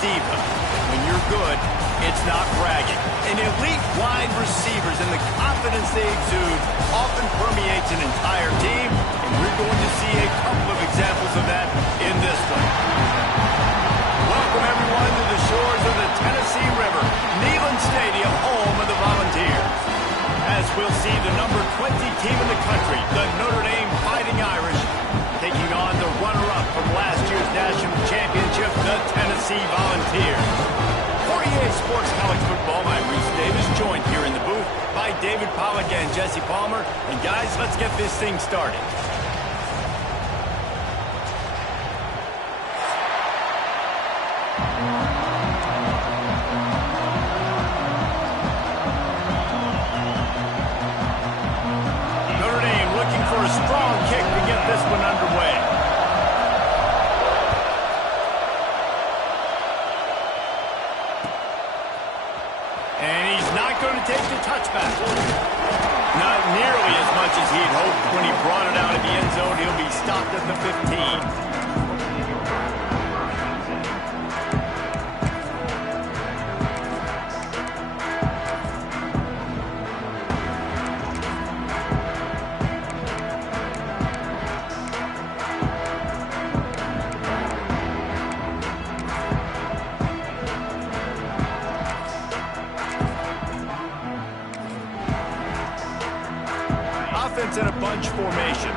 diva. When you're good, it's not bragging. And elite wide receivers and the confidence they exude often permeates an entire team, and we're going to see a couple of examples of that in this one. Welcome, everyone, to the shores of the Tennessee River, Neyland Stadium, home of the Volunteers. As we'll see the number 20 team in the country, the Notre Dame Fighting Irish, taking on the runner-up from last year's national championship, the Tennessee Volunteers. For EA Sports College Football, I'm Reese Davis, joined here in the booth by David Pollack and Jesse Palmer. And guys, let's get this thing started. Notre Dame looking for a strong kick to get this one underway. And he's not going to take the touchback. Not nearly as much as he'd hoped. When he brought it out of the end zone, he'll be stopped at the 15. Offense in a bunch formation.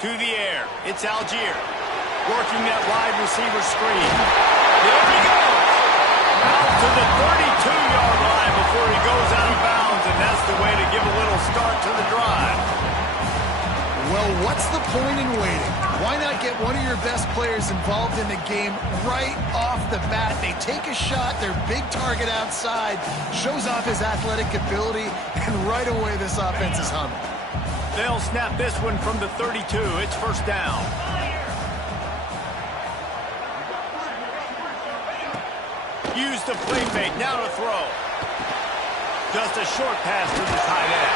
To the air. It's Algier. Working that wide receiver screen. There he goes. Out to the 32-yard line before he goes out of bounds, and that's the way to give a little start to the drive. Well, what's the point in waiting? Why not get one of your best players involved in the game right off the bat? They take a shot, their big target outside, shows off his athletic ability, and right away this offense is humming. They'll snap this one from the 32. It's first down. Use the play fake, now to throw. Just a short pass to the tight end.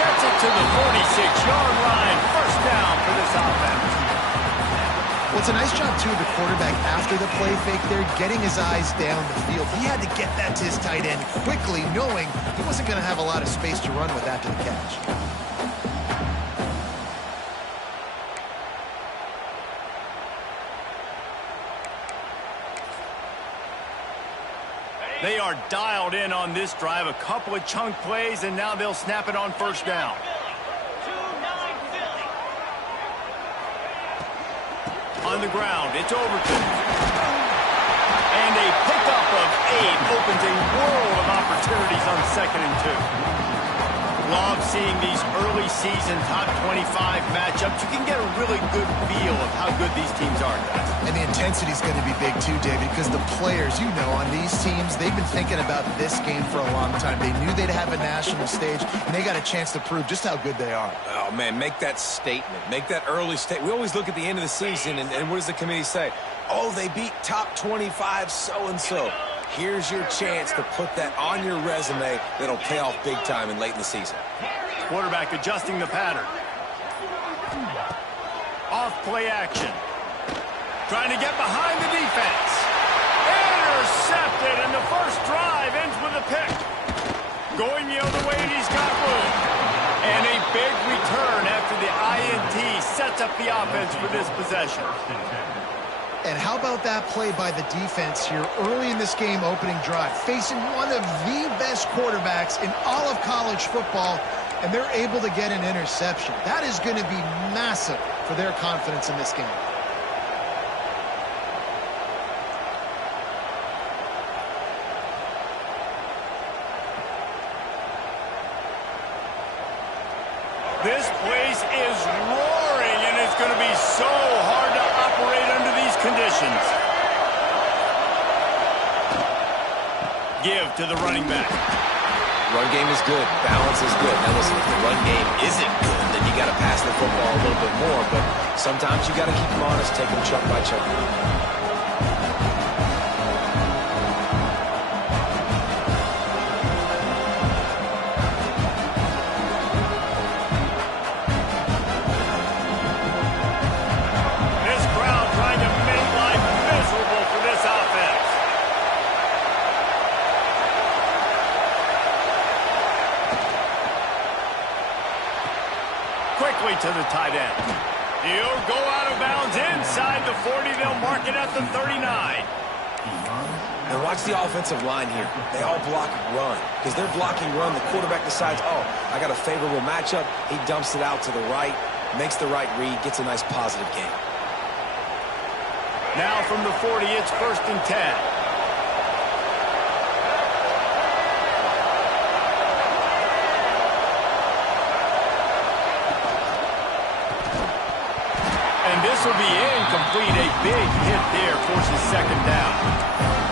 Gets it to the 46-yard line. First down for this offense. Well, it's a nice job, too, of the quarterback after the play fake there, getting his eyes down the field. He had to get that to his tight end quickly, knowing he wasn't going to have a lot of space to run with after the catch. They are dialed in on this drive. A couple of chunk plays, and now they'll snap it on first down. On the ground, it's Overton. And a pickup of 8 opens a world of opportunities on 2nd and 2. Love seeing these early season top 25 matchups. You can get a really good feel of how good these teams are, guys. And the intensity is going to be big too, David, because the players, you know, on these teams, they've been thinking about this game for a long time. They knew they'd have a national stage, and they got a chance to prove just how good they are. Oh, man, make that statement. Make that early statement. We always look at the end of the season, and what does the committee say? Oh, they beat top 25 so-and-so. Here's your chance to put that on your resume that'll pay off big time and late in the season. Quarterback adjusting the pattern. Off play action. Trying to get behind the defense. Intercepted, and the first drive ends with a pick. Going the other way, and he's got room. And a big return after the INT sets up the offense for this possession. And how about that play by the defense here early in this game opening drive, facing one of the best quarterbacks in all of college football, and they're able to get an interception. That is going to be massive for their confidence in this game. This place is roaring, and it's going to be so hard to operate under these conditions. Give to the running back. Run game is good. Balance is good. Now listen, if the run game isn't good, then you got to pass the football a little bit more. But sometimes you got to keep them honest, take them chunk by chunk. to the tight end. He'll go out of bounds inside the 40. They'll mark it at the 39. And watch the offensive line here. They all block run. Because they're blocking run, the quarterback decides, oh, I got a favorable matchup. He dumps it out to the right, makes the right read, gets a nice positive gain. Now from the 40, it's 1st and 10. This will be incomplete. A big hit there forces 2nd down.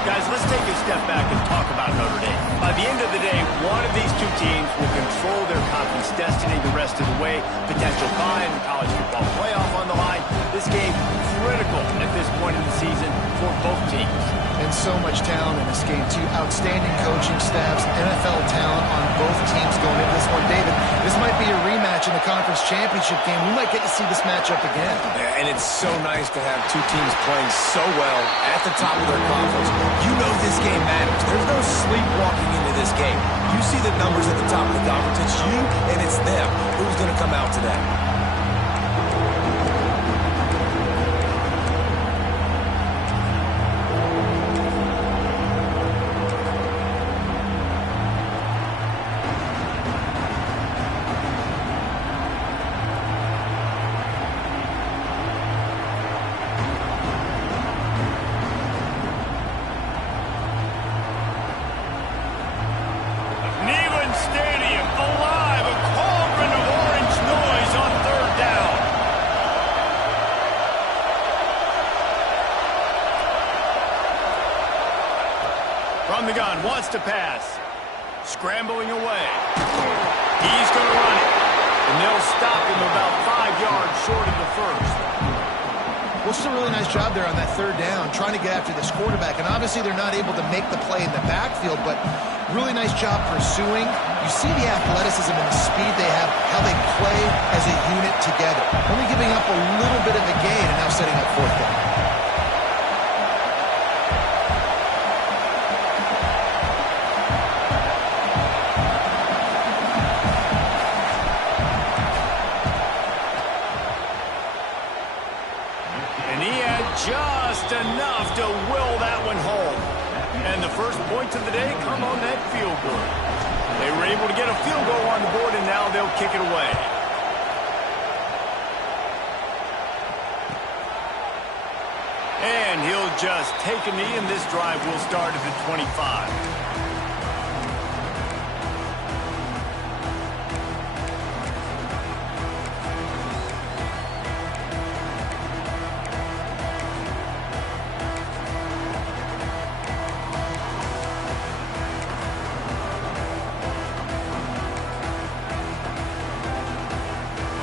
Guys, let's take a step back and talk about Notre Dame. By the end of the day, one of these two teams will control their conference destiny the rest of the way. Potential bye in the college football playoff on the line. This game critical at this point in the season for both teams. And so much talent in this game, too. Outstanding coaching staffs, NFL talent on both teams going into this one. David, this might be a rematch in the conference championship game. We might get to see this matchup again. Yeah, and it's so nice to have two teams playing so well at the top of their conference. You know this game matters. There's no sleepwalking into this game. You see the numbers at the top of the conference. It's you and it's them. Who's going to come out today? From the gun, wants to pass. Scrambling away. He's going to run it. And they'll stop him about 5 yards short of the 1st. Well, it's a really nice job there on that 3rd down, trying to get after this quarterback. And obviously they're not able to make the play in the backfield, but really nice job pursuing. You see the athleticism and the speed they have, how they play as a unit together. Only giving up a little bit of a gain and now setting up 4th down. Just enough to will that one home. And the first points of the day come on that field goal. They were able to get a field goal on the board, and now they'll kick it away. And he'll just take a knee, and this drive will start at the 25.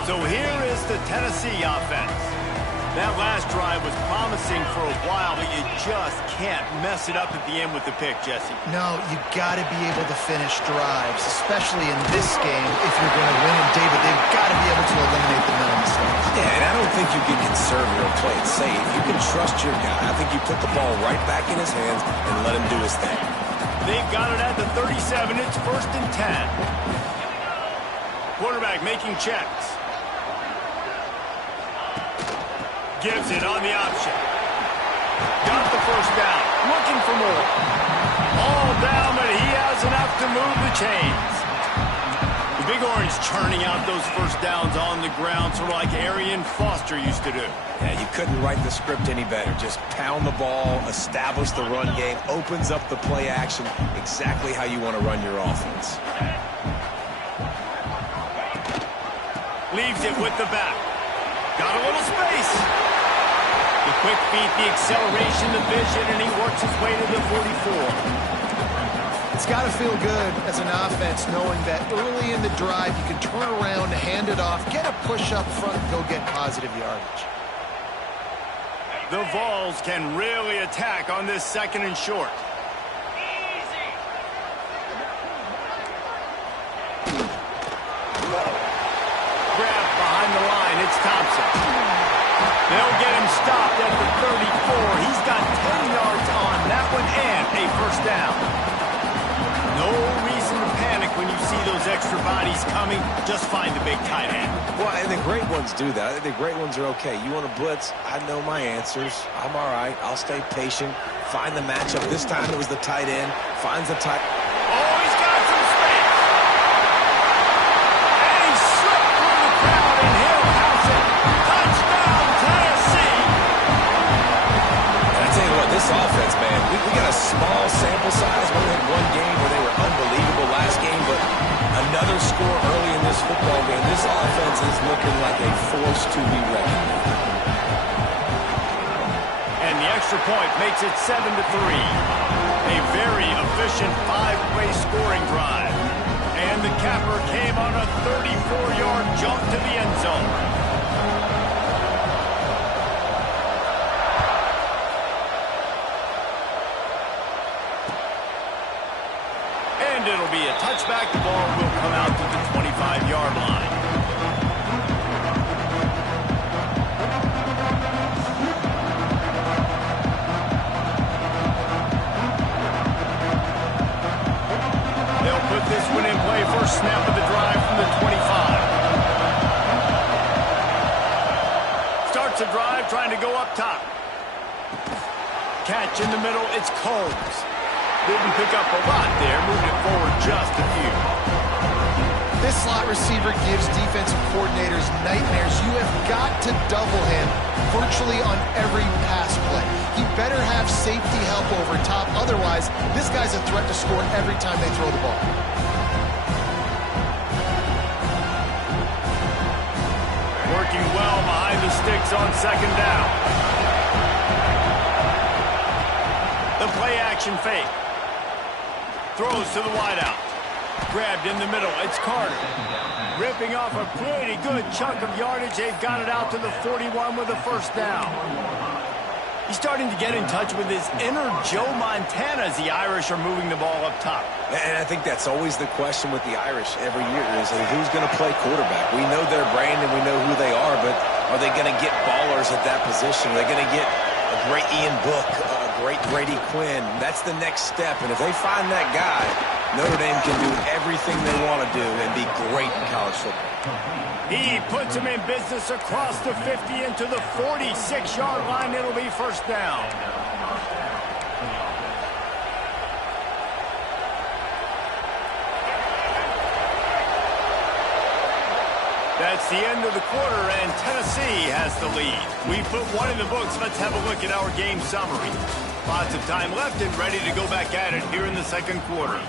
So here is the Tennessee offense. That last drive was promising for a while, but you just can't mess it up at the end with the pick, Jesse. No, you got to be able to finish drives, especially in this game if you're going to win. And David, they've got to be able to eliminate the mental mistakes. Yeah, and I don't think you get conservative or play it safe. You can trust your guy. I think you put the ball right back in his hands and let him do his thing. They've got it at the 37. It's 1st and 10. Quarterback making checks. Gives it on the option. Got the 1st down. Looking for more. All down, but he has enough to move the chains. The Big Orange churning out those 1st downs on the ground, sort of like Arian Foster used to do. Yeah, you couldn't write the script any better. Just pound the ball, establish the run game, opens up the play action, exactly how you want to run your offense. Leaves it with the back. Got a little space. The quick feet, the acceleration, the vision, and he works his way to the 44. It's got to feel good as an offense knowing that early in the drive you can turn around, hand it off, get a push up front, and go get positive yardage. The Vols can really attack on this 2nd and short. Grab behind the line. It's Thompson. They'll get him stopped at the 34. He's got 10 yards on that one and a 1st down. No reason to panic when you see those extra bodies coming. Just find the big tight end. Well, and the great ones do that. I think the great ones are okay. You want to blitz? I know my answers. I'm all right. I'll stay patient. Find the matchup. This time it was the tight end. Finds the tight. Oh, he's got some space. And he slipped through the crowd, and he'll house it. Touchdown, Tennessee. And I tell you what, this offense, man, we got a small sample size. We only had one game where they were unbelievable last game, but another score early in this football game. This offense is looking like a force to be reckoned with. And the extra point makes it 7-3. A very efficient five-way scoring drive. And the capper came on a 34-yard jump to the end zone. And it'll be a touchback. The ball will come out to the 25-yard line. They'll put this one in play. First snap of the drive from the 25. Starts a drive trying to go up top. Catch in the middle. It's Combs. Didn't pick up a lot there, moving it forward just a few. This slot receiver gives defensive coordinators nightmares. You have got to double him virtually on every pass play. He better have safety help over top. Otherwise, this guy's a threat to score every time they throw the ball. Working well behind the sticks on second down. The play action fake. Throws to the wideout. Grabbed in the middle. It's Carter. Ripping off a pretty good chunk of yardage. They've got it out to the 41 with a first down. He's starting to get in touch with his inner Joe Montana as the Irish are moving the ball up top. And I think that's always the question with the Irish every year is who's going to play quarterback. We know their brand and we know who they are, but are they going to get ballers at that position? Are they going to get a great Ian Book, a great Brady Quinn? That's the next step. And if they find that guy, Notre Dame can do everything they want to do and be great in college football. He puts him in business across the 50 into the 46-yard line. It'll be first down. That's the end of the quarter, and Tennessee has the lead. We put one in the books. Let's have a look at our game summary. Lots of time left and ready to go back at it here in the second quarter.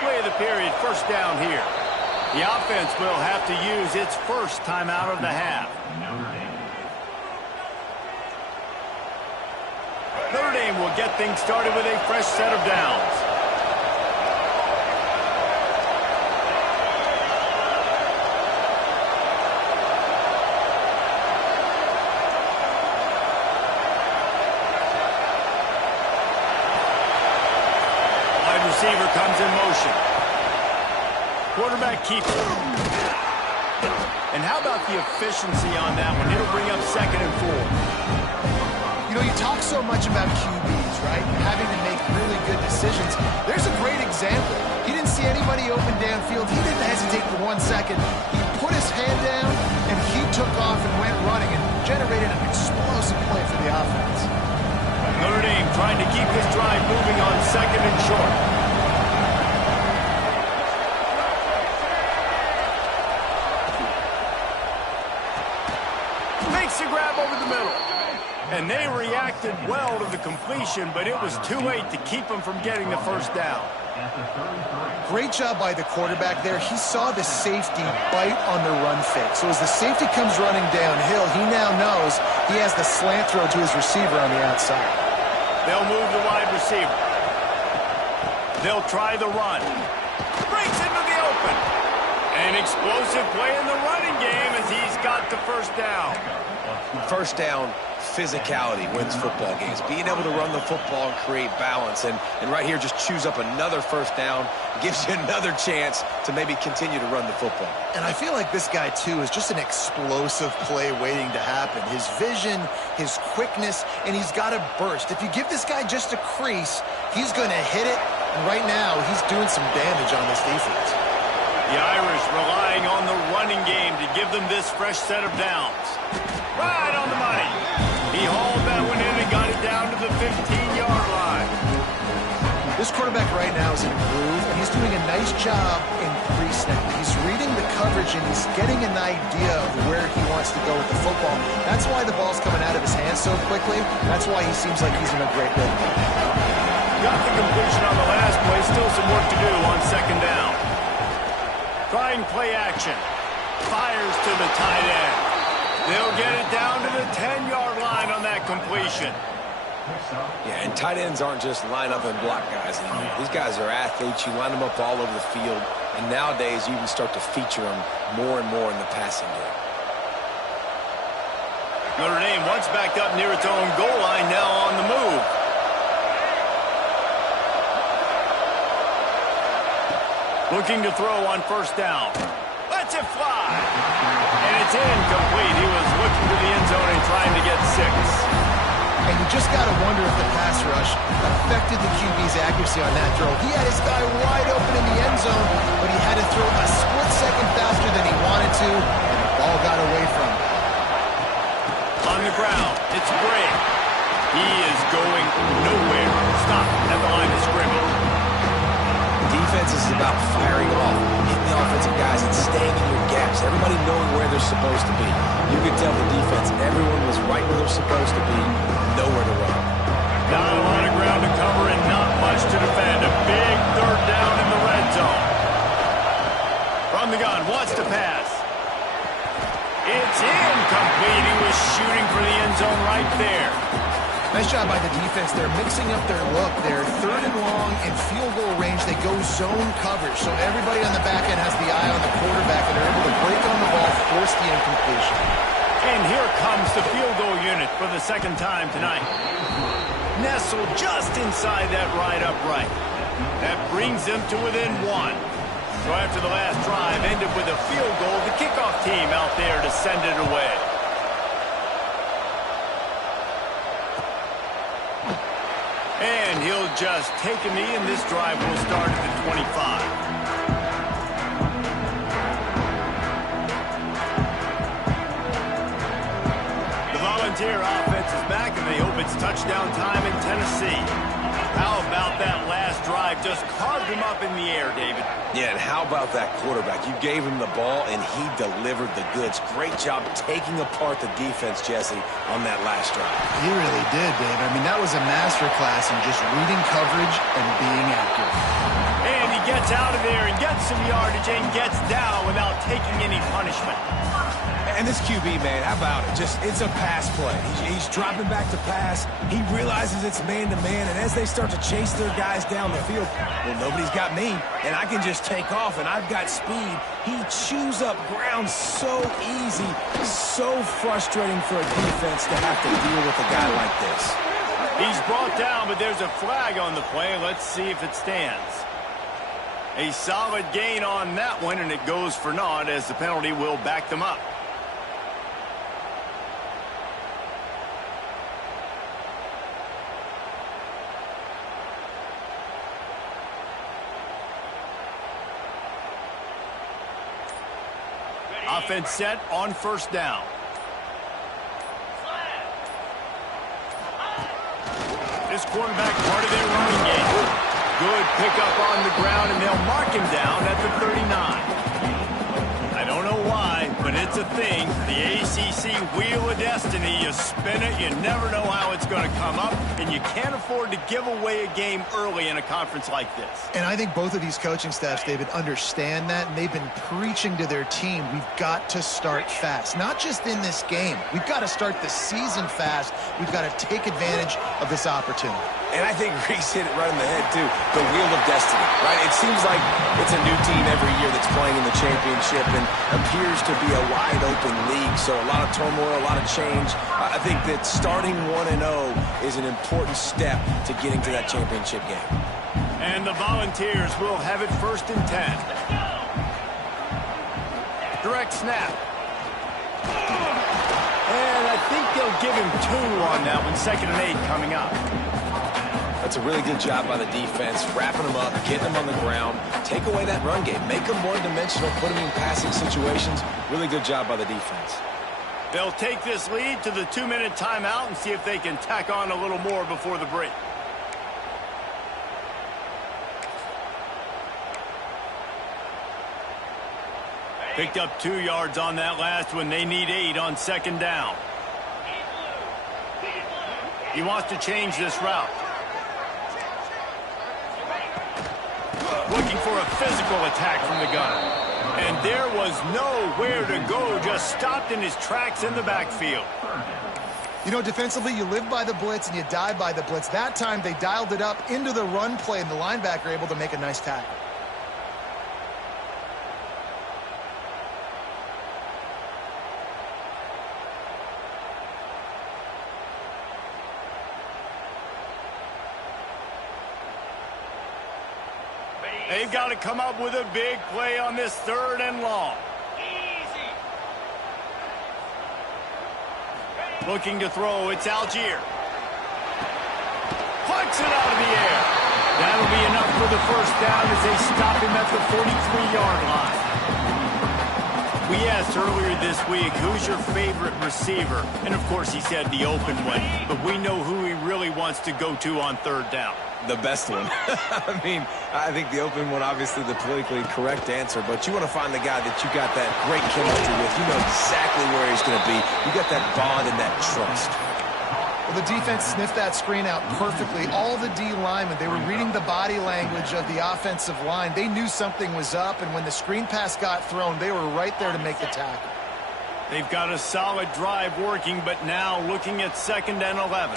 Play of the period, first down here. The offense will have to use its first timeout of the half. Notre Dame will get things started with a fresh set of downs. Receiver comes in motion. Quarterback keeps it. And how about the efficiency on that one? It'll bring up 2nd and 4. You know, you talk so much about QBs, right? Having to make really good decisions. There's a great example. He didn't see anybody open downfield. He didn't hesitate for 1 second. He put his hand down, and he took off and went running and generated an explosive play for the offense. Notre Dame trying to keep this drive moving on 2nd and short. Makes a grab over the middle. And they reacted well to the completion, but it was too late to keep them from getting the first down. Great job by the quarterback there. He saw the safety bite on the run fake. So as the safety comes running downhill, he now knows he has the slant throw to his receiver on the outside. They'll move the wide receiver. They'll try the run. Breaks into the open. An explosive play in the running game as he's got the first down. First down, physicality wins football games. Being able to run the football and create balance. And right here, just choose up another first down. Gives you another chance to maybe continue to run the football. And I feel like this guy, too, is just an explosive play waiting to happen. His vision, his quickness, and he's got a burst. If you give this guy just a crease, he's going to hit it. And right now, he's doing some damage on this defense. The Irish relying on the running game to give them this fresh set of downs. Right on the money. He hauled that one in and got it down to the 15-yard line. This quarterback right now is in a groove, and he's doing a nice job in pre-snap. He's reading the coverage, and he's getting an idea of where he wants to go with the football. That's why the ball's coming out of his hands so quickly. That's why he seems like he's in a great rhythm. Got the completion on the last play. Still some work to do on second down. Trying play action. Fires to the tight end. They'll get it down to the 10-yard line on that completion. Yeah, and tight ends aren't just line up and block guys anymore. These guys are athletes. You line them up all over the field. And nowadays, you can start to feature them more and more in the passing game. Notre Dame once backed up near its own goal line, now on the move. Looking to throw on first down. Lets it fly. And it's incomplete. He was looking to the end zone and trying to get 6. And you just got to wonder if the pass rush affected the QB's accuracy on that throw. He had his guy wide open in the end zone, but he had to throw a split second faster than he wanted to, and the ball got away from him. On the ground, it's Bray. He is going nowhere. Stop at the line of scrimmage. Defense is about firing off, hitting the offensive guys, and staying in your gaps. Everybody knowing where they're supposed to be. You could tell the defense, everyone was right where they're supposed to be, nowhere to run. Not a lot of ground to cover and not much to defend. A big third down in the red zone. From the gun, wants to pass. It's incomplete. He was shooting for the end zone right there. Nice job by the defense. They're mixing up their look. They're third and long in field goal range. They go zone coverage. So everybody on the back end has the eye on the quarterback, and they're able to break on the ball, force the incompletion. And here comes the field goal unit for the second time tonight. Nestled just inside that right upright. That brings them to within 1. So after the last drive ended with a field goal, the kickoff team out there to send it away. And he'll just take a knee, and this drive will start at the 25. The Volunteer offense is back, and they hope it's touchdown time in Tennessee. How about that last drive? Just carved him up in the air, David. Yeah, and how about that quarterback? You gave him the ball, and he delivered the goods. Great job taking apart the defense, Jesse, on that last drive. He really did, David. I mean, that was a masterclass in just reading coverage and being accurate. And he gets out of there and gets some yardage and gets down without taking any punishment. And this QB, man, how about it? Just, it's a pass play. He's dropping back to pass. He realizes it's man-to-man, and as they start to chase their guys down the field, well, nobody's got me, and I can just take off, and I've got speed. He chews up ground so easy, so frustrating for a defense to have to deal with a guy like this. He's brought down, but there's a flag on the play. Let's see if it stands. A solid gain on that one, and it goes for naught as the penalty will back them up. Offense set on first down. This quarterback part of their running game. Good pickup on the ground, and they'll mark him down at the 39. I don't know why, but it's a thing. The ACC Wheel of Destiny. You spin it, you never know how it's going to come up, and you can't afford to give away a game early in a conference like this. And I think both of these coaching staffs, David, understand that, and they've been preaching to their team, we've got to start fast. Not just in this game. We've got to start the season fast. We've got to take advantage of this opportunity. And I think Reese hit it right in the head, too. The Wheel of Destiny, right? It seems like it's a new team every year that's playing in the championship and appears to be a wide-open league, so a lot of turmoil, a lot of change. I think that starting 1-0 is an important step to getting to that championship game. And the Volunteers will have it 1st and 10. Direct snap. And I think they'll give him 2 on that one. 2nd and 8 coming up. That's a really good job by the defense, wrapping them up, getting them on the ground, take away that run game, make them one-dimensional, put them in passing situations. Really good job by the defense. They'll take this lead to the 2-minute timeout and see if they can tack on a little more before the break. Picked up 2 yards on that last one. They need 8 on 2nd down. He wants to change this route. Looking for a physical attack from the gun. And there was nowhere to go, just stopped in his tracks in the backfield. You know, defensively, you live by the blitz and you die by the blitz. That time, they dialed it up into the run play, and the linebacker able to make a nice tackle. They've got to come up with a big play on this 3rd and long. Looking to throw, it's Algier. Plucks it out of the air. That'll be enough for the 1st down as they stop him at the 43-yard line. We asked earlier this week, who's your favorite receiver? And, of course, he said the open one. But we know who he really wants to go to on 3rd down. The best one. I mean, I think the open one, obviously the politically correct answer, but you want to find the guy that you got that great chemistry with. You know exactly where he's going to be. You got that bond and that trust. Well, the defense sniffed that screen out perfectly. All the D linemen, they were reading the body language of the offensive line. They knew something was up, and when the screen pass got thrown, they were right there to make the tackle. They've got a solid drive working, but now looking at 2nd and 11.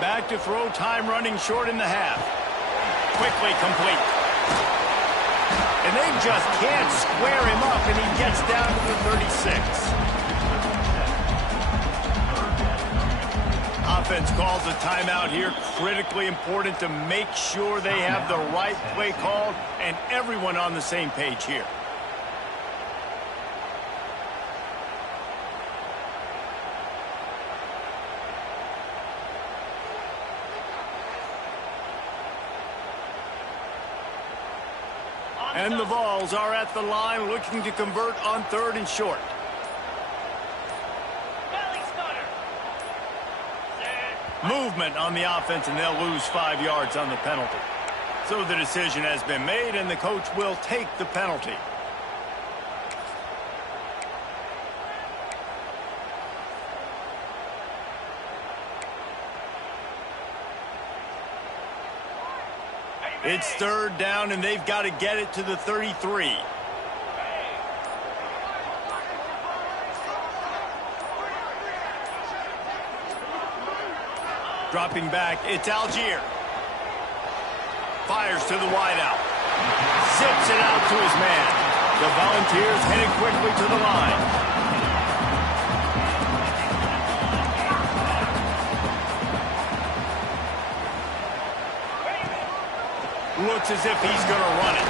Back to throw, time running short in the half. Quickly complete. And they just can't square him up, and he gets down to the 36. Offense calls a timeout here. Critically important to make sure they have the right play called and everyone on the same page here. And the Vols are at the line looking to convert on 3rd and short. Movement on the offense, and they'll lose 5 yards on the penalty. So the decision has been made, and the coach will take the penalty. It's 3rd down, and they've got to get it to the 33. Dropping back, it's Algier. Fires to the wideout. Zips it out to his man. The Volunteers headed quickly to the line. Looks as if he's going to run it.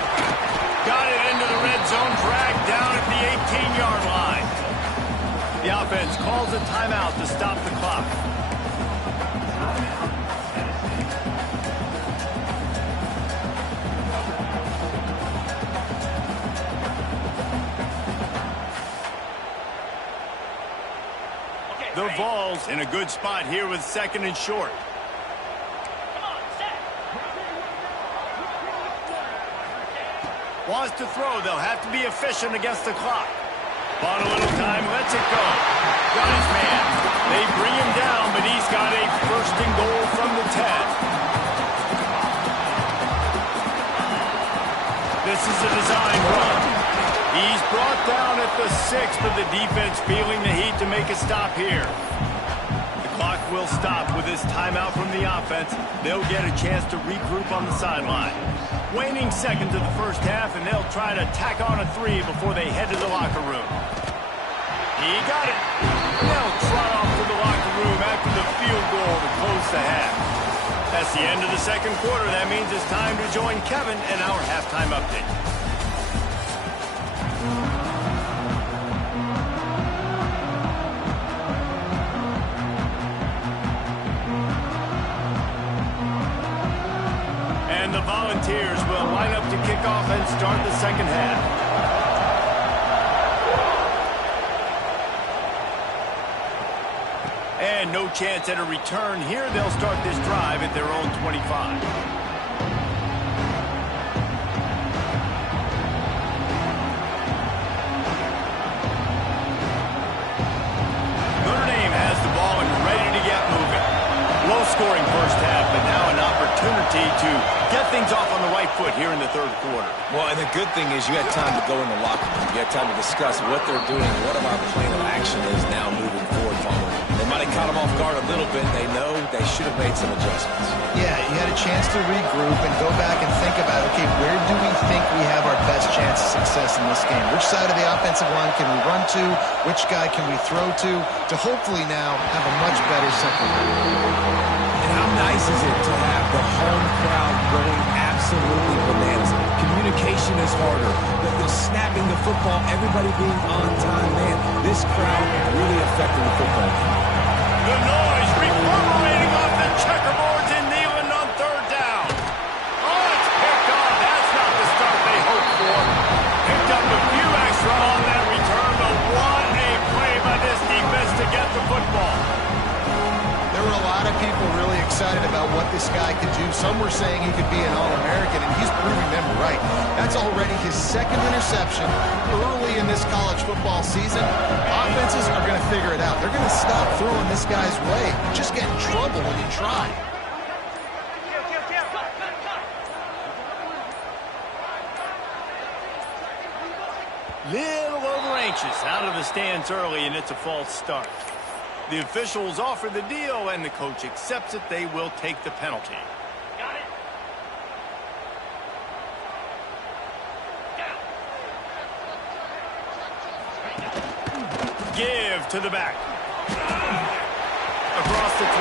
Got it into the red zone, dragged down at the 18-yard line. The offense calls a timeout to stop the clock. The Vols in a good spot here with 2nd and short. Wants to throw. They'll have to be efficient against the clock. Bought a little time, lets it go. Got his man. They bring him down, but he's got a 1st and goal from the 10. This is a design run. He's brought down at the 6, but the defense feeling the heat to make a stop here. The clock will stop with this timeout from the offense. They'll get a chance to regroup on the sideline. Waning seconds of the first half, and they'll try to tack on a three before they head to the locker room. He got it. They'll trot off to the locker room after the field goal to close the half. That's the end of the second quarter. That means it's time to join Kevin in our halftime update. And the Volunteers will line up to kick off and start the second half. And no chance at a return here. They'll start this drive at their own 25. Notre Dame has the ball and ready to get moving. Low-scoring first half, but now an opportunity to get things off on the right foot here in the third quarter. Well, and the good thing is you had time to go in the locker room. You had time to discuss what they're doing, what our plan of action is now moving forward, Palmer. They might have caught them off guard a little bit. They know they should have made some adjustments. Yeah, you had a chance to regroup and go back and think about, okay, where do we think we have our best chance of success in this game? Which side of the offensive line can we run to? Which guy can we throw to hopefully now have a much better second half. And how nice is it to have the home crowd going absolutely bananas? Communication is harder. The snapping the football, everybody being on time. Man, this crowd really affecting the football game. The noise reverberating off the checkerboards in Neyland on third down. Oh, it's picked off. That's not the start they hoped for. Picked up a few extra on that return, but what a play by this defense to get the football. There were a lot of people really excited about what this guy could do. Some were saying he could be an All-American, and he's proving them right. That's already his second interception early in this college football season. Offenses are going to figure it out. They're going to stop throwing this guy's way. You just get in trouble when you try. Little over-anxious out of the stands early, and it's a false start. The officials offer the deal, and the coach accepts it. They will take the penalty. Got it. Give to the back. Across the 25.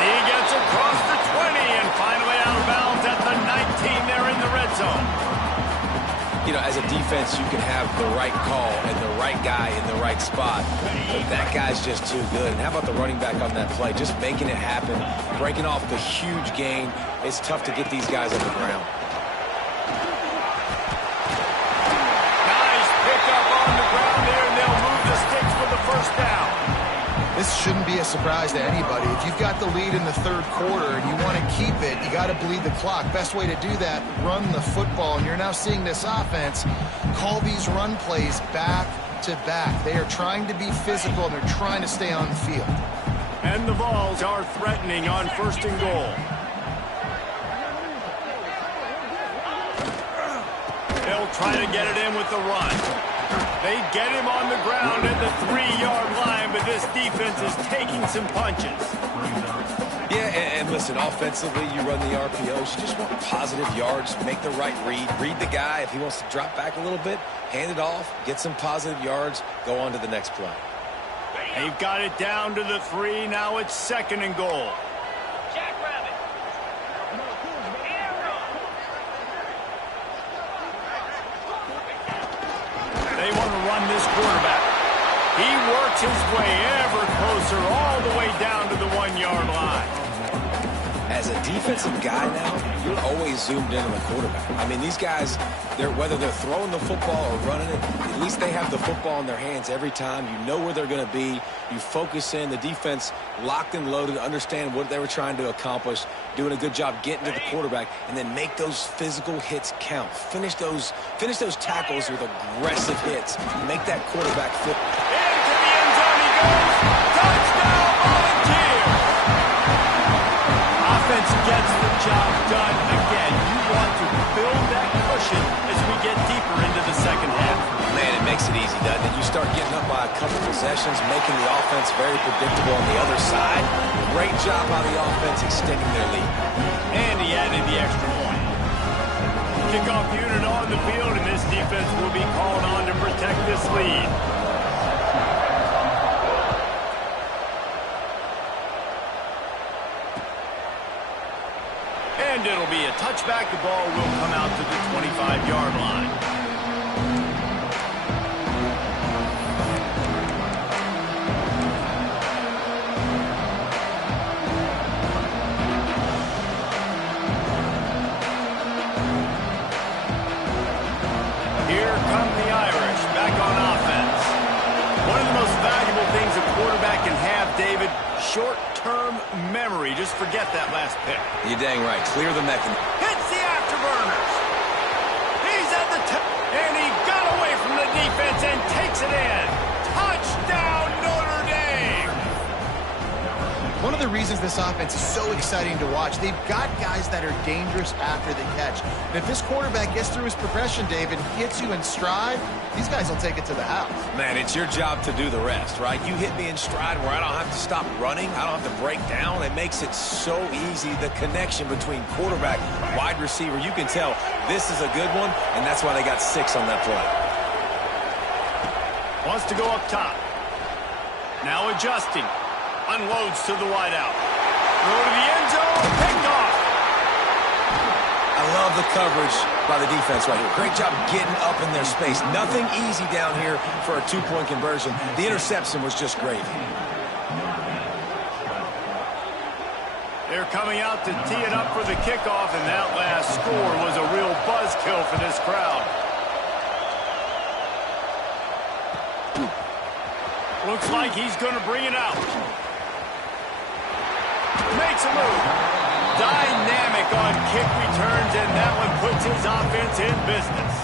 He gets across the 20 and finally out of bounds at the 19 there in the red zone. You know, as a defense, you can have the right call and the right guy in the right spot, but that guy's just too good. And how about the running back on that play? Just making it happen, breaking off the huge gain. It's tough to get these guys on the ground. Nice pickup on the ground there, and they'll move the sticks for the first down. This shouldn't be a surprise to anybody. If you've got the lead in the third quarter and you want to keep it, you got to bleed the clock. Best way to do that, run the football. And you're now seeing this offense call these run plays back to back. They are trying to be physical, and they're trying to stay on the field. And the Vols are threatening on first and goal. They'll try to get it in with the run. They get him on the ground at the 3-yard line, but this defense is taking some punches. Yeah, and listen, offensively, you run the RPOs. You just want positive yards, make the right read. Read the guy. If he wants to drop back a little bit, hand it off, get some positive yards, go on to the next play. They've got it down to the 3. Now it's second and goal. They want to run this quarterback. He works his way ever closer all the way down to the 1-yard line. As a defensive guy now, you're always zoomed in on the quarterback. I mean, these guys, whether they're throwing the football or running it, at least they have the football in their hands every time. You know where they're going to be. You focus in. The defense locked and loaded, understand what they were trying to accomplish, doing a good job getting to the quarterback, and then make those physical hits count. Finish those tackles with aggressive hits. Make that quarterback fit. Into the end zone he goes. Touchdown, Volunteers! Offense gets the job done again. You want to build that cushion as we get deeper into the second half. Man, it makes it easy. easy, doesn't it? You start getting up by a couple possessions, making the offense very predictable on the other side. Great job by the offense extending their lead. And he added the extra point. Kickoff unit on the field, and this defense will be called on to protect this lead. And it'll be a touchback. The ball will come out to the 25-yard line. Here come the Irish back on offense. One of the most valuable things a quarterback can have, David, short-term memory. Just forget that last pick. You're dang right. Clear the mechanism. Hits the afterburners. He's at the top. And he got away from the defense and takes it in. Touchdown, Notre Dame. One of the reasons this offense is so exciting to watch, they've got guys that are dangerous after the catch. And if this quarterback gets through his progression, David, gets you in stride, these guys will take it to the house. Man, it's your job to do the rest, right? You hit me in stride where I don't have to stop running. I don't have to break down. It makes it so easy. The connection between quarterback, wide receiver, you can tell this is a good one, and that's why they got 6 on that play. Wants to go up top. Now adjusting. Unloads to the wideout. Throw to the end zone. Picked off. I love the coverage by the defense right here. Great job getting up in their space. Nothing easy down here for a 2-point conversion. The interception was just great. They're coming out to tee it up for the kickoff, and that last score was a real buzzkill for this crowd. Looks like he's going to bring it out. Makes a move. Dynamic on kick returns, and that one puts his offense in business.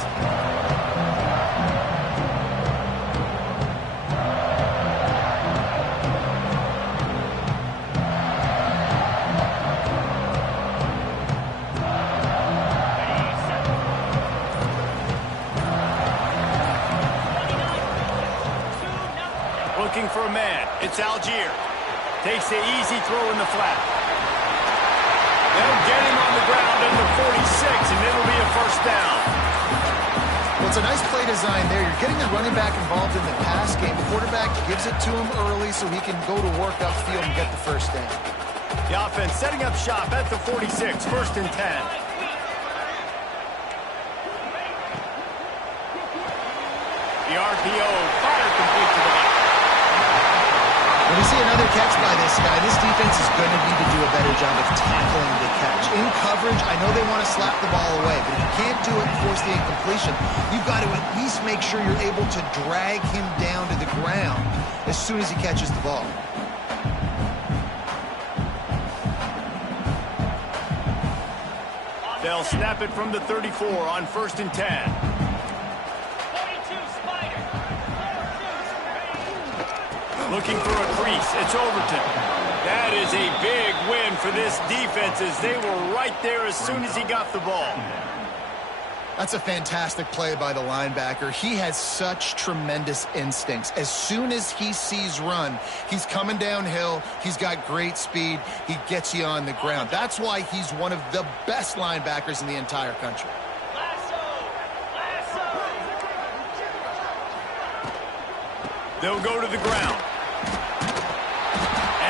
Looking for a man. It's Algier. Takes the easy throw in the flat. They'll get him on the ground at the 46, and it'll be a first down. Well, it's a nice play design there. You're getting the running back involved in the pass game. The quarterback gives it to him early so he can go to work upfield and get the first down. The offense setting up shop at the 46, 1st and 10. The RPO fire complete to the left. When we see another catch by this guy, this defense is going to need to do a better job of tackling the catch. In coverage, I know they want to slap the ball away, but if you can't do it and force the incompletion, you've got to at least make sure you're able to drag him down to the ground as soon as he catches the ball. They'll snap it from the 34 on 1st and 10. Looking for a crease. It's Overton. That is a big win for this defense as they were right there as soon as he got the ball. That's a fantastic play by the linebacker. He has such tremendous instincts. As soon as he sees run, he's coming downhill. He's got great speed. He gets you on the ground. That's why he's one of the best linebackers in the entire country. They'll go to the ground.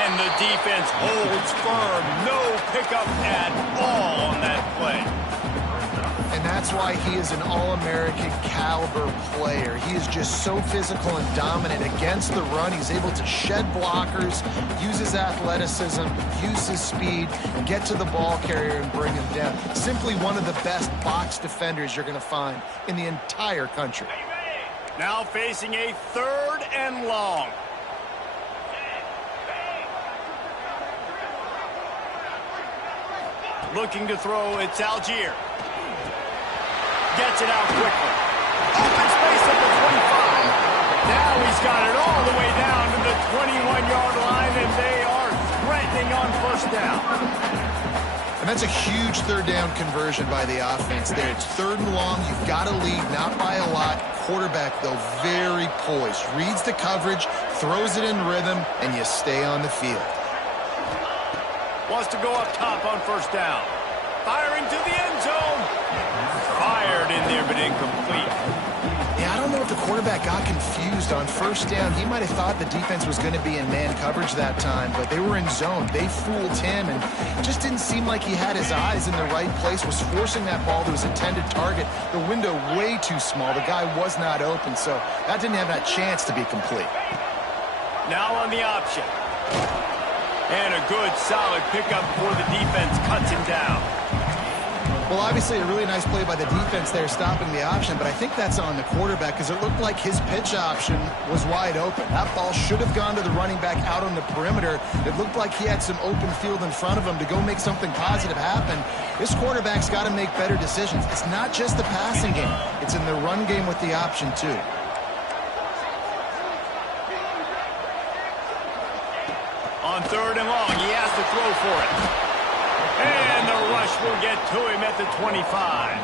And the defense holds firm. No pickup at all on that play. And that's why he is an All-American caliber player. He is just so physical and dominant against the run. He's able to shed blockers, use his athleticism, use his speed, and get to the ball carrier and bring him down. Simply one of the best box defenders you're going to find in the entire country. Now facing a 3rd and long. Looking to throw, it's Algier. Gets it out quickly. Open space at the 25. Now he's got it all the way down to the 21-yard line, and they are threatening on 1st down. And that's a huge third down conversion by the offense there. It's 3rd and long. You've got to lead, not by a lot. Quarterback, though, very poised. Reads the coverage, throws it in rhythm, and you stay on the field. Wants to go up top on 1st down. Firing to the end zone. Fired in there, but incomplete. Yeah, I don't know if the quarterback got confused on 1st down. He might have thought the defense was going to be in man coverage that time, but they were in zone. They fooled him, and it just didn't seem like he had his eyes in the right place, was forcing that ball to his intended target. The window way too small. The guy was not open, so that didn't have that chance to be complete. Now on the option. And a good, solid pickup before the defense cuts him down. Well, obviously a really nice play by the defense there stopping the option, but I think that's on the quarterback because it looked like his pitch option was wide open. That ball should have gone to the running back out on the perimeter. It looked like he had some open field in front of him to go make something positive happen. This quarterback's got to make better decisions. It's not just the passing game. It's in the run game with the option, too. On 3rd and long, he has to throw for it. And the rush will get to him at the 25.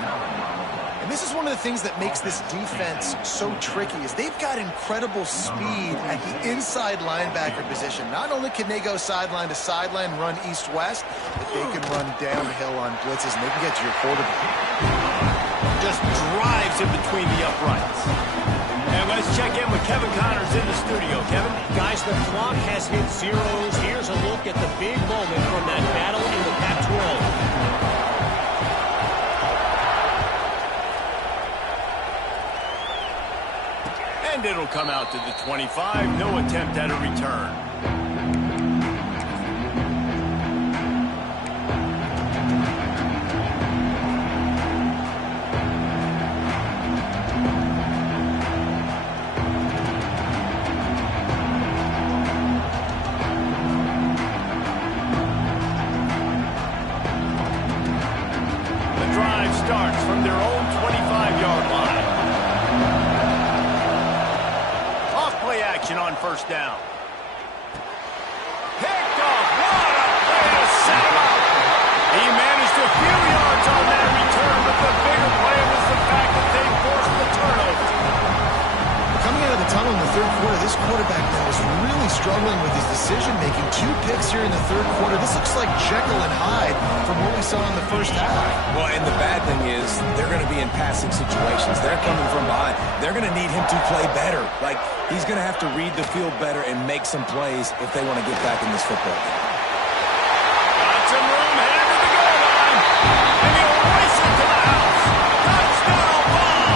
And this is one of the things that makes this defense so tricky is they've got incredible speed at the inside linebacker position. Not only can they go sideline to sideline, run east-west, but they can run downhill on blitzes, and they can get to your quarterback. Just drives in between the uprights. And let's check in with Kevin Connors in the studio. Kevin? Guys, the clock has hit zeros. Here's a look at the big moment from that battle in the Pac-12. And it'll come out to the 25. No attempt at a return. Starts from their own 25-yard line. Off play action on 1st down. Picked off. What a play to set him up. He managed a few yards on that return, but the bigger play was the fact that they forced the turnover. Coming out of the tunnel in the 3rd quarter, this quarterback now is really struggling with his decision-making. 2 picks here in the 3rd quarter. This looks like Jekyll and Hyde from what we saw in the 1st half. Well, and the bad thing is they're going to be in passing situations. They're coming from behind. They're going to need him to play better. Like, he's going to have to read the field better and make some plays if they want to get back in this football game. Got some room headed to the goal line. And he'll race it to the house. Touchdown ball.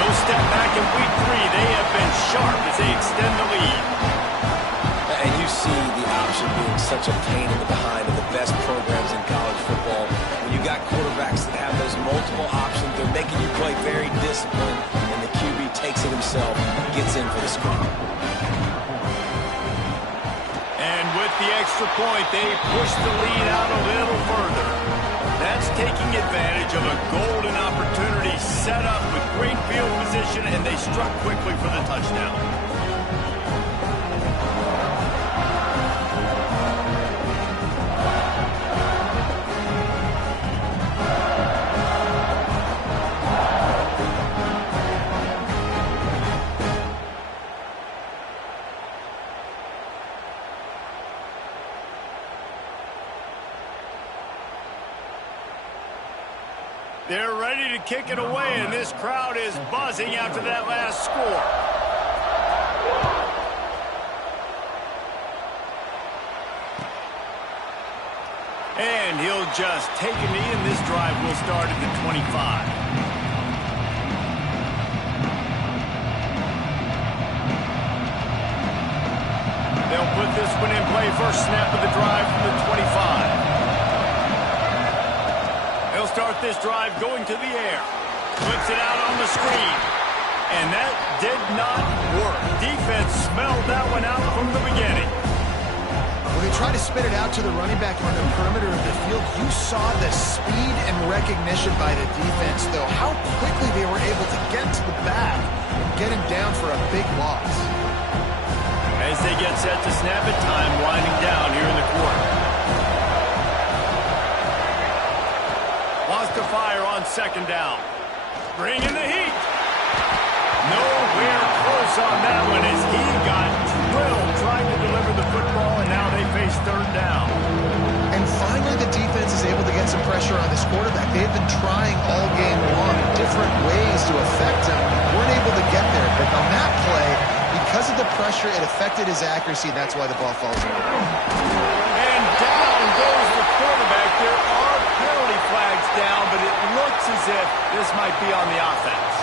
No step back in week 3. They have been sharp as they extend the lead. And you see the option being such a pain in the behind of the best programs in college football. When you got quarterbacks that have those multiple options, they're making you play very disciplined, and the QB takes it himself, gets in for the screen. And with the extra point, they push the lead out a little further. That's taking advantage of a golden opportunity set up with great field position, and they struck quickly for the touchdown. They're ready to kick it away, and this crowd is buzzing after that last score. And he'll just take a knee, and this drive will start at the 25. They'll put this one in play. First snap of the drive from the 25. They'll start this drive going to the air. Flips it out on the screen. And that did not work. Defense smelled that one out from the beginning. When they try to spit it out to the running back on the perimeter of the field, you saw the speed and recognition by the defense, though. How quickly they were able to get to the back and get him down for a big loss. As they get set to snap it, time winding down here in the quarter. to fire on second down. Bring in the heat. Nowhere close on that one as he got drilled trying to deliver the football, and now they face third down. And finally, the defense is able to get some pressure on this quarterback. They've been trying all game long in different ways to affect him. Weren't able to get there, but on that play, because of the pressure, it affected his accuracy, and that's why the ball falls in. And down goes the quarterback. There are penalty flags down, but it looks as if this might be on the offense.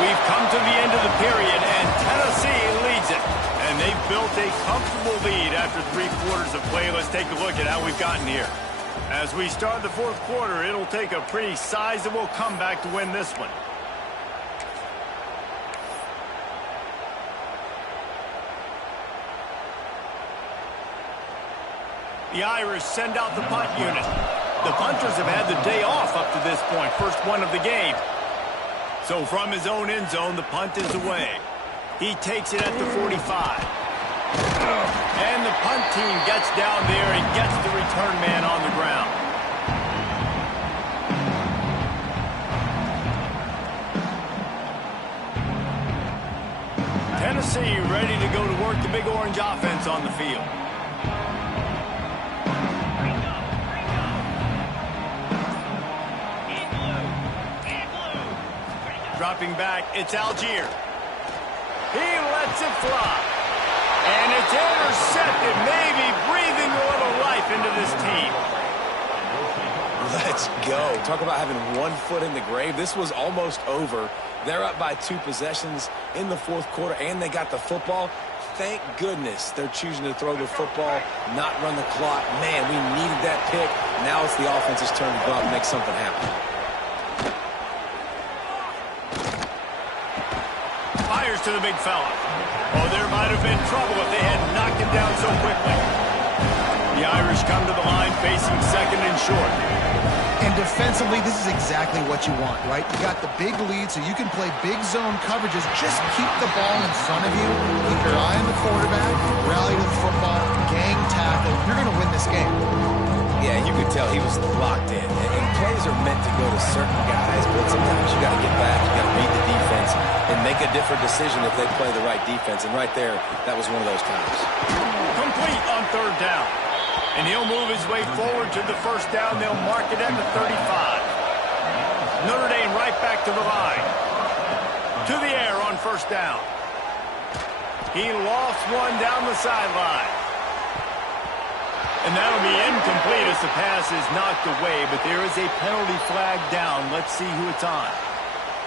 We've come to the end of the period, and Tennessee leads it. And they've built a comfortable lead after 3 quarters of play. Let's take a look at how we've gotten here. As we start the 4th quarter, it'll take a pretty sizable comeback to win this one. The Irish send out the punt unit. The punters have had the day off up to this point, first one of the game. So from his own end zone, the punt is away. He takes it at the 45. And the punt team gets down there and gets the return man on the ground. Tennessee ready to go to work the Big Orange offense on the field. Dropping back, it's Algier. He lets it fly. And it's intercepted, maybe breathing a little life into this team. Let's go. Talk about having one foot in the grave. This was almost over. They're up by 2 possessions in the 4th quarter, and they got the football. Thank goodness they're choosing to throw the football, not run the clock. Man, we needed that pick. Now it's the offense's turn to go out and make something happen. Fires to the big fella. Oh, there might have been trouble if they had knocked him down so quickly. The Irish come to the line facing second and short. And defensively, this is exactly what you want, right? You got the big lead, so you can play big zone coverages. Just keep the ball in front of you. Keep your eye on the quarterback. Rally to the football. Gang tackle. You're going to win this game. Yeah, you could tell he was locked in. And plays are meant to go to certain guys, but sometimes you got to get back, you got to read the defense, and make a different decision if they play the right defense. And right there, that was one of those times. Complete on third down. And he'll move his way forward to the first down. They'll mark it at the 35. Notre Dame right back to the line. To the air on first down. He lost one down the sideline. And that'll be incomplete as the pass is knocked away, but there is a penalty flag down. Let's see who it's on.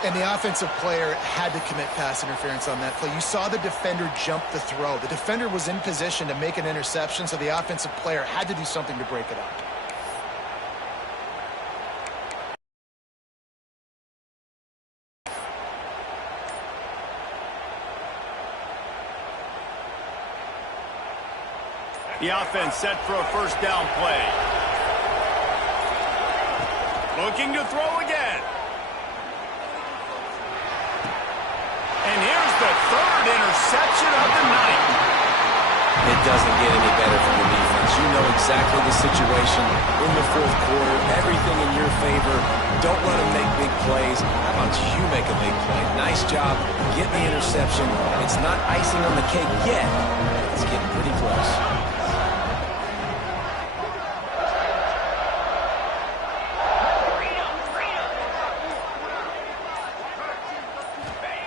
And the offensive player had to commit pass interference on that play. You saw the defender jump the throw. The defender was in position to make an interception, so the offensive player had to do something to break it up. The offense set for a first down play. Looking to throw again. And here's the 3rd interception of the night. It doesn't get any better from the defense. You know exactly the situation in the 4th quarter. Everything in your favor. Don't let them make big plays. How about you make a big play? Nice job. Get the interception. It's not icing on the cake yet. It's getting pretty close.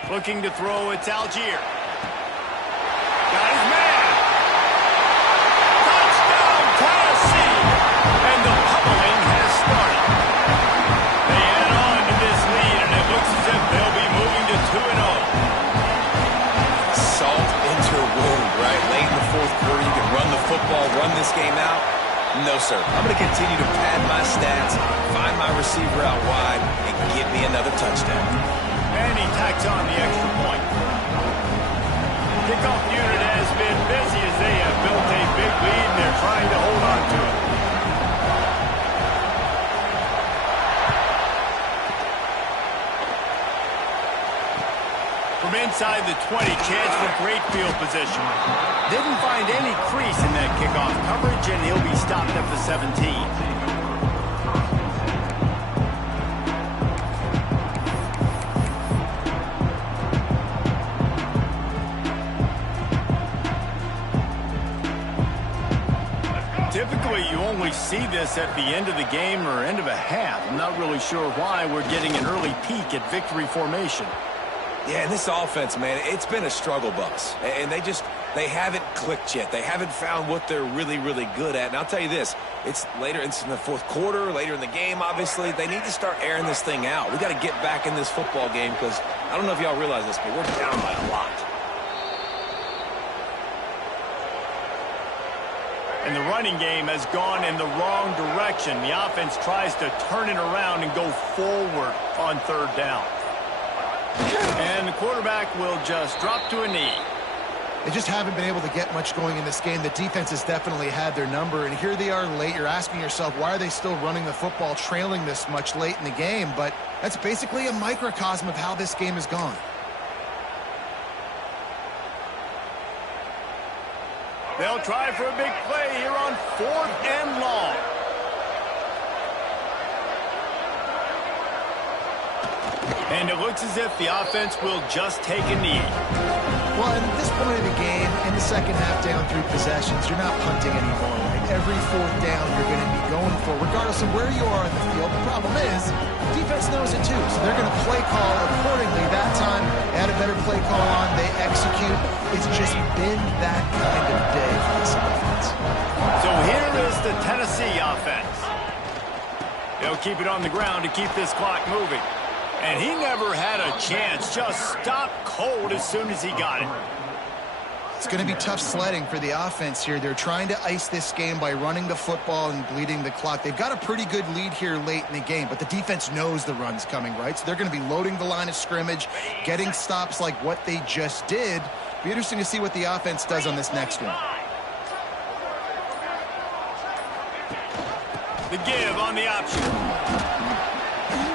Looking to throw, it's Algier. Got his man. Touchdown, Tennessee. And the pummeling has started. They add on to this lead, and it looks as if they'll be moving to 2-0. Salt into a wound, right? Late in the 4th quarter, you can run the football, run this game out. No, sir. I'm going to continue to pad my stats, find my receiver out wide, and give me another touchdown. And he tacks on the extra point. Kickoff unit has been busy as they have built a big lead, and they're trying to hold on to it. From inside the 20, chance for great field position. Didn't find any crease in that kickoff coverage, and he'll be stopped at the 17. Typically, you only see this at the end of the game or end of a half. I'm not really sure why we're getting an early peek at victory formation. Yeah, and this offense, man, it's been a struggle bus. And they haven't clicked yet. They haven't found what they're really, really good at. And I'll tell you this, it's in the fourth quarter, later in the game, obviously. They need to start airing this thing out. We got to get back in this football game because I don't know if y'all realize this, but we're down by a lot. And the running game has gone in the wrong direction. The offense tries to turn it around and go forward on third down. And the quarterback will just drop to a knee. They just haven't been able to get much going in this game. The defense has definitely had their number, and here they are late. You're asking yourself, why are they still running the football, trailing this much late in the game? But that's basically a microcosm of how this game has gone. They'll try for a big play here on 4th and long. And it looks as if the offense will just take a knee. Well, at this point of the game, in the second half down 3 possessions, you're not punting anymore, right? Every 4th down you're going to be going for, regardless of where you are on the field. The problem is, defense knows it too, so they're going to play call accordingly. That time, they had a better play call on. They execute. It's just been that kind of day for this offense. So here is the Tennessee offense. They'll keep it on the ground to keep this clock moving. And he never had a chance. Just stopped cold as soon as he got it. It's going to be tough sledding for the offense here. They're trying to ice this game by running the football and bleeding the clock. They've got a pretty good lead here late in the game, but the defense knows the run's coming, right? So they're going to be loading the line of scrimmage, getting stops like what they just did. Be interesting to see what the offense does on this next one. The give on the option.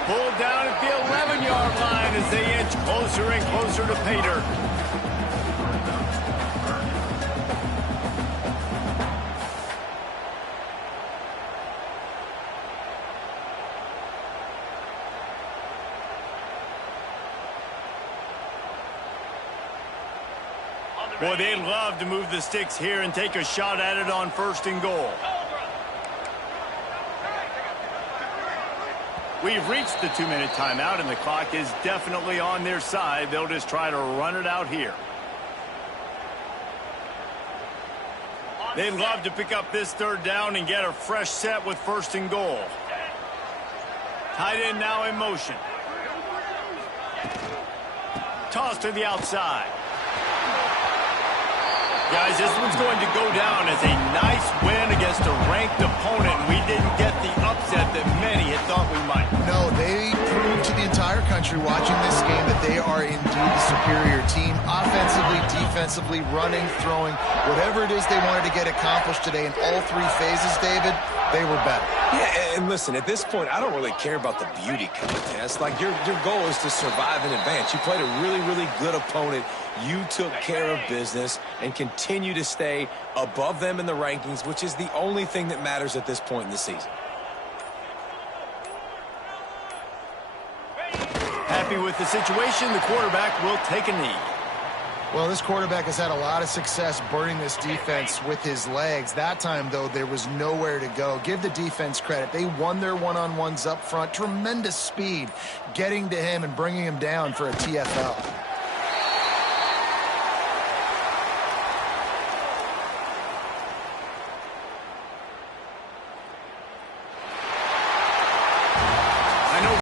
Pulled down at the 11-yard line as they inch closer and closer to pay dirt. Boy, they'd love to move the sticks here and take a shot at it on 1st and goal. We've reached the 2-minute timeout, and the clock is definitely on their side. They'll just try to run it out here. They'd love to pick up this 3rd down and get a fresh set with 1st and goal. Tight end now in motion. Toss to the outside. Guys, this one's going to go down as a nice win against a ranked opponent. We didn't get the upset that many had thought we might. No, they proved to the entire country watching this game that they are indeed the superior team. Offensively, defensively, running, throwing, whatever it is they wanted to get accomplished today in all 3 phases, David, they were better. Yeah, and listen, at this point, I don't really care about the beauty contest. Like, your goal is to survive and advance. You played a really, really good opponent. You took care of business and continue to stay above them in the rankings, which is the only thing that matters at this point in the season. Happy with the situation, the quarterback will take a knee. Well, this quarterback has had a lot of success burning this defense with his legs. That time, though, there was nowhere to go. Give the defense credit. They won their one-on-ones up front. Tremendous speed getting to him and bringing him down for a TFL.